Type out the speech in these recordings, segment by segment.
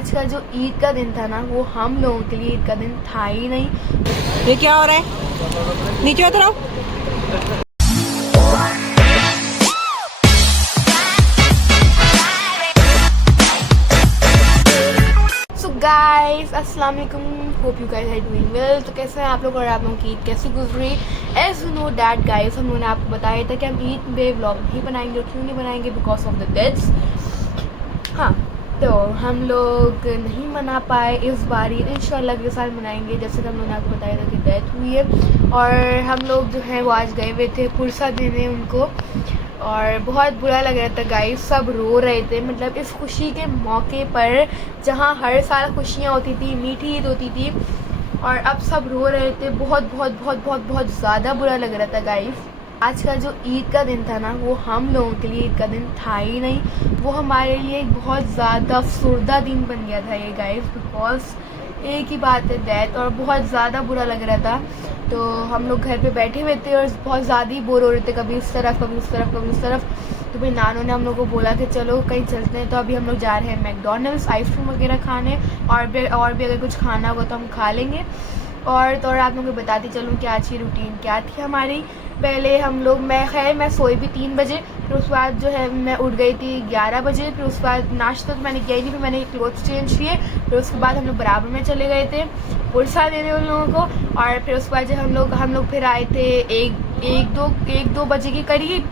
आज का जो ईद का दिन था ना, वो हम लोगों के लिए ईद का दिन था ही नहीं। ये क्या हो रहा है? नीचे उतरो। सो गाइस, अस्सलाम वालेकुम, hope you guys are doing well. तो कैसे हैं आप लोग और आप लोगों की ईद कैसी गुजरी? As you know that guys, हम लोगों ने आपको बताया था कि हम ईद में व्लॉग नहीं बनाएंगे। और क्यों नहीं बनाएंगे? Because of the deaths. हाँ, तो हम लोग नहीं मना पाए इस बार। इंशाल्लाह अगले साल मनाएंगे। जैसे कि हम लोगों ने आपको बताया था कि डेथ हुई है और हम लोग जो है वो आज गए हुए थे पुरसा देने उनको, और बहुत बुरा लग रहा था गाइस। सब रो रहे थे, मतलब इस खुशी के मौके पर जहाँ हर साल खुशियाँ होती थी, मीठी ईद होती थी, और अब सब रो रहे थे। बहुत बहुत बहुत बहुत बहुत ज़्यादा बुरा लग रहा था गाइस। आज का जो ईद का दिन था ना, वो हम लोगों के लिए ईद का दिन था ही नहीं। वो हमारे लिए एक बहुत ज़्यादा अफसरदा दिन बन गया था ये गाइस, बिकॉज एक ही बात है, डेथ। और बहुत ज़्यादा बुरा लग रहा था। तो हम लोग घर पे बैठे हुए थे और बहुत ज़्यादा ही बोर हो रहे थे, कभी उस तरफ कभी उस तरफ कभी उस तरफ। तो भाई नानू ने हम लोग को बोला कि चलो कहीं चलते हैं। तो अभी हम लोग जा रहे हैं मैकडॉनल्ड्स आइसक्रीम वगैरह खाने, और भी अगर कुछ खाना होगा तो हम खा लेंगे। और आप लोगों को बताती चलूँ कि आज की रूटीन क्या थी हमारी। पहले हम लोग मैं सोई भी 3 बजे, फिर उसके बाद जो है मैं उठ गई थी 11 बजे। फिर उसके बाद नाश्ता तो मैंने किया ही नहीं, फिर मैंने क्लोथ्स चेंज किए। फिर उसके बाद हम लोग बराबर में चले गए थे पुरसा देने उन लोगों को। और फिर उसके बाद जब हम लोग फिर आए थे एक दो बजे के करीब।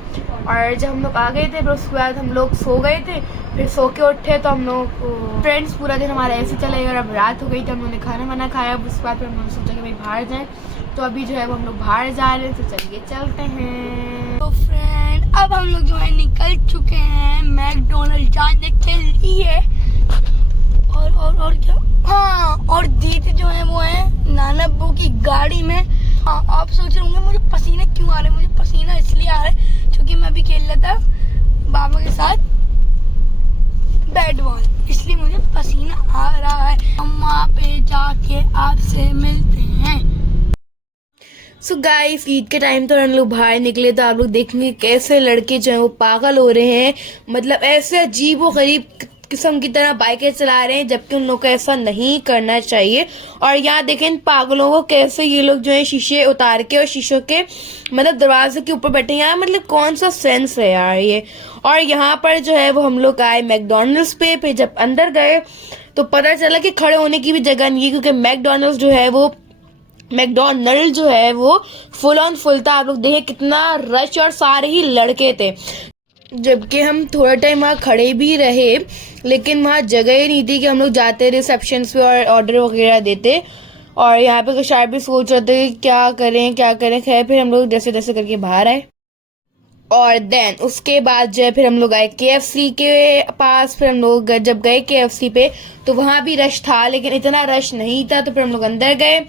और जब हम लोग आ गए थे, फिर उसके बाद हम लोग सो गए थे। फिर सो के उठे तो हम लोग फ्रेंड्स पूरा दिन हमारा ऐसे चला गया। और अब रात हो गई तो हम लोगों ने खाना वाना खाया। उसके बाद फिर हम लोगों ने सोचा कि भाई बाहर जाएँ। तो अभी जो है वो हम लोग बाहर जा रहे हैं, तो चलिए चलते हैं। तो फ्रेंड, अब हम लोग जो है निकल चुके हैं मैकडोनल्ड जाने के लिए। और क्या, हाँ, और दीदी जो है वो है नाना अब्बू की गाड़ी में। हाँ, आप सोच रहे होंगे मुझे पसीना क्यों आ रहा है। मुझे पसीना इसलिए आ रहा है क्योंकि मैं अभी खेल रहा था बाबा के साथ बैट बॉल, इसलिए मुझे पसीना आ रहा है। हम वहाँ पे जाके आपसे मिलते हैं। सो गाइस, ईद के टाइम तो हम लोग बाहर निकले तो आप लोग देखेंगे कैसे लड़के जो हैं वो पागल हो रहे हैं। मतलब ऐसे अजीब व गरीब किस्म की तरह बाइकें चला रहे हैं, जबकि उन लोगों को ऐसा नहीं करना चाहिए। और यहाँ देखें इन पागलों को कैसे ये लोग जो है शीशे उतार के और शीशों के मतलब दरवाजे के ऊपर बैठे हैं यार। मतलब कौन सा सेंस है यार ये। और यहाँ पर जो है वो हम लोग आए मैकडॉनल्ड्स पे। फिर जब अंदर गए तो पता चला कि खड़े होने की भी जगह नहीं है, क्योंकि मैकडॉनल्ड जो है वो फुल ऑन फुल था। आप लोग देखें कितना रश, और सारे ही लड़के थे। जबकि हम थोड़ा टाइम वहाँ खड़े भी रहे, लेकिन वहाँ जगह ही नहीं थी कि हम लोग जाते रिसेप्शन पे और ऑर्डर वगैरह देते। और यहाँ पे शायद भी सोच रहे थे कि क्या करें क्या करें। खैर फिर हम लोग जैसे जैसे करके बाहर आए। और देन उसके बाद जो है फिर हम लोग आए KFC के पास। फिर हम लोग जब गए KFC पे तो वहाँ भी रश था, लेकिन इतना रश नहीं था। तो फिर हम लोग अंदर गए।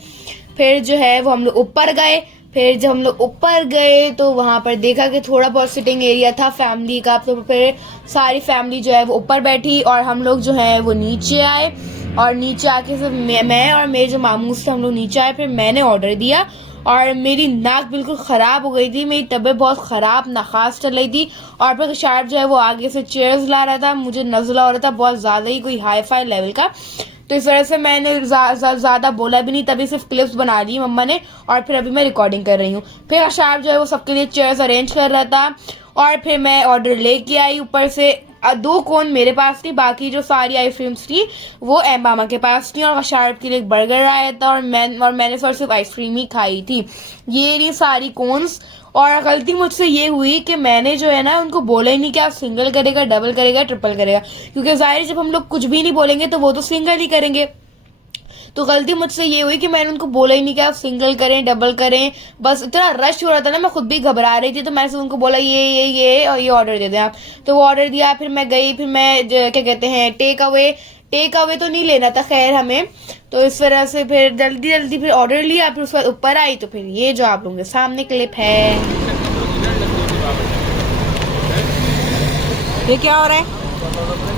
फिर जो है वो हम लोग ऊपर गए। फिर जब हम लोग ऊपर गए तो वहाँ पर देखा कि थोड़ा बहुत सिटिंग एरिया था फैमिली का। तो फिर सारी फैमिली जो है वो ऊपर बैठी और हम लोग जो है वो नीचे आए। और नीचे आके सिर्फ मैं और मेरे जो मामू थे हम लोग नीचे आए। फिर मैंने ऑर्डर दिया और मेरी नाक बिल्कुल ख़राब हो गई थी, मेरी तबीयत बहुत ख़राब नखास चल रही थी। और फिर शायद जो है वो आगे से चेयर्स ला रहा था, मुझे नज़ला हो रहा था बहुत ज़्यादा ही, कोई हाई फाई लेवल का। तो इस वजह से मैंने ज़्यादा बोला भी नहीं, तभी सिर्फ क्लिप्स बना ली मम्मा ने। और फिर अभी मैं रिकॉर्डिंग कर रही हूँ। फिर शायद जो है वो सबके लिए चेयर्स अरेंज कर रहा था। और फिर मैं ऑर्डर लेके आई। ऊपर से 2 कोन मेरे पास थी, बाकी जो सारी आइसक्रीम्स थी वो मामा के पास थी। और शायद के लिए एक बर्गर आया था, और मैंने सिर्फ आइसक्रीम ही खाई थी। ये रही सारी कोन्स। और गलती मुझसे ये हुई कि मैंने जो है ना उनको बोला ही नहीं कि आप सिंगल करेगा, डबल करेगा, ट्रिपल करेगा, क्योंकि जाहिर जब हम लोग कुछ भी नहीं बोलेंगे तो वो तो सिंगल ही करेंगे। तो गलती मुझसे ये हुई कि मैंने उनको बोला ही नहीं कि आप सिंगल करें, डबल करें। बस इतना रश हो रहा था ना, मैं खुद भी घबरा रही थी। तो मैंने उनको बोला ये और ये ऑर्डर दे दें आप। तो वो ऑर्डर दिया। फिर मैं गई। फिर मैं क्या कहते हैं टेक अवे तो नहीं लेना था खैर हमें। तो इस वजह से फिर जल्दी फिर ऑर्डर लिया। फिर उसके बाद ऊपर आई तो फिर ये जो आप लोगों के सामने क्लिप है। ये क्या हो रहा है?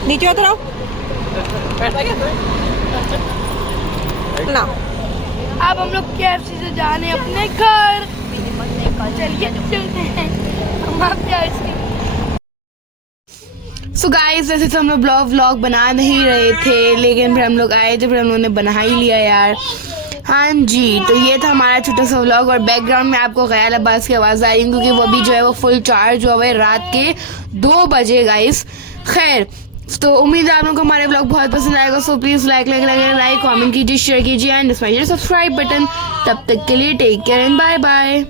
नीचे उतरो ना। अब हम लोग KFC से जाने अपने घर। चलिए चलते हैं हम आपके आइसक्रीम। सो गाइस वैसे तो हम लोग व्लॉग बना नहीं रहे थे, लेकिन फिर हम लोग आए थे, फिर हम लोगों ने बना ही लिया यार। हाँ जी, तो ये था हमारा छोटा सा व्लॉग। और बैकग्राउंड में आपको ख्याल अब्बास की आवाज़ आ रही है, क्योंकि वो भी जो है वो फुल चार्ज हुआ है रात के 2 बजे गाइस। खैर, तो उम्मीद है आप लोगों को हमारे व्लॉग बहुत पसंद आएगा। सो प्लीज़ लाइक कमेंट कीजिए, शेयर कीजिए and smash the subscribe button. तब तक के लिए take care and bye bye.